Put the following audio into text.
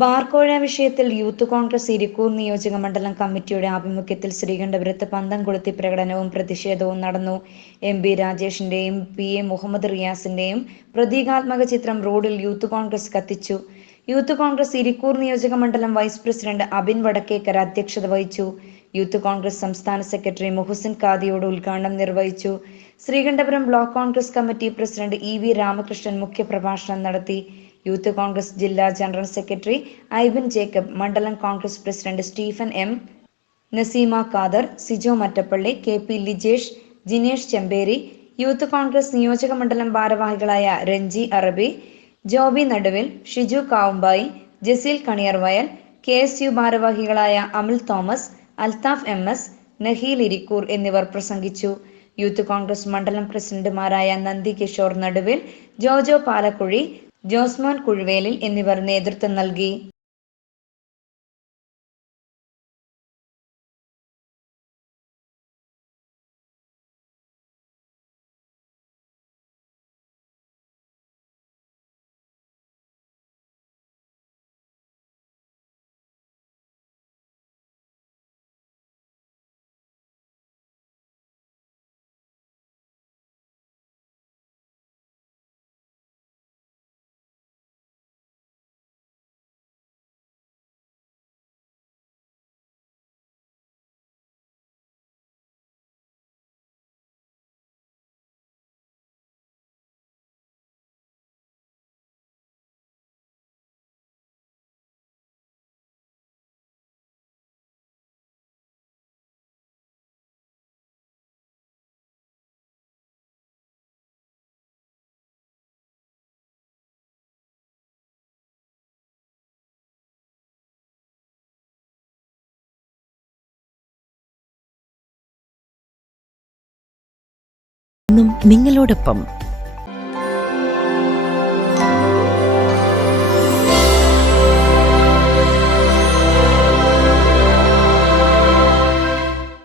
ബാർക്കോഴ വിഷയത്തിൽ യൂത്ത് കോൺഗ്രസ് ഇരിക്കൂർ നിയോജക മണ്ഡലം കമ്മിറ്റിയുടെ ആഭിമുഖ്യത്തിൽ ശ്രീകണ്ഠപുരത്ത് പന്തം കൊളുത്തി പ്രകടനവും പ്രതിഷേധവും നടന്നു. എം പി രാജേഷിന്റെയും പി എ മുഹമ്മദ് റിയാസിന്റെയും പ്രതീകാത്മക ചിത്രം റോഡിൽ യൂത്ത് കോൺഗ്രസ് കത്തിച്ചു. യൂത്ത് കോൺഗ്രസ് ഇരിക്കൂർ നിയോജക മണ്ഡലം വൈസ് പ്രസിഡന്റ് അബിൻ വടക്കേക്കർ അധ്യക്ഷത വഹിച്ചു. യൂത്ത് കോൺഗ്രസ് സംസ്ഥാന സെക്രട്ടറി മുഹസിൻ കാദിയോട് ഉദ്ഘാടനം നിർവഹിച്ചു. Sreekandapuram block Congress committee president E V Ramakrishnan മുഖ്യപ്രഭാഷണം നടത്തി. യൂത്ത് കോൺഗ്രസ് ജില്ലാ ജനറൽ സെക്രട്ടറി ഐബിൻ ജേക്കബ് മണ്ഡലം Congress president Stephen M Naseema Khader Sijo Mattappally K P Lijesh Jinesh Chemperi youth Congress നിയോജക മണ്ഡലം ഭാരവാഹികളായ Ranji Arabi Jobi Naduvil Shiju Kavumbayi Jaseel Kaniyarvayal K S U ഭാരവാഹികളായ Amil Thomas Althaf M S Naheel Irikkur എന്നിവർ പ്രസംഗിച്ചു. Youth Congress മണ്ഡലം പ്രസിഡന്റുമാരായ നന്ദി കിഷോർ നടുവിൽ ജോജോ പാലക്കുഴി ജോസ്മോൻ കുഴുവേലിൽ എന്നിവർ നേതൃത്വം നൽകി. എന്നും നിങ്ങളോടൊപ്പം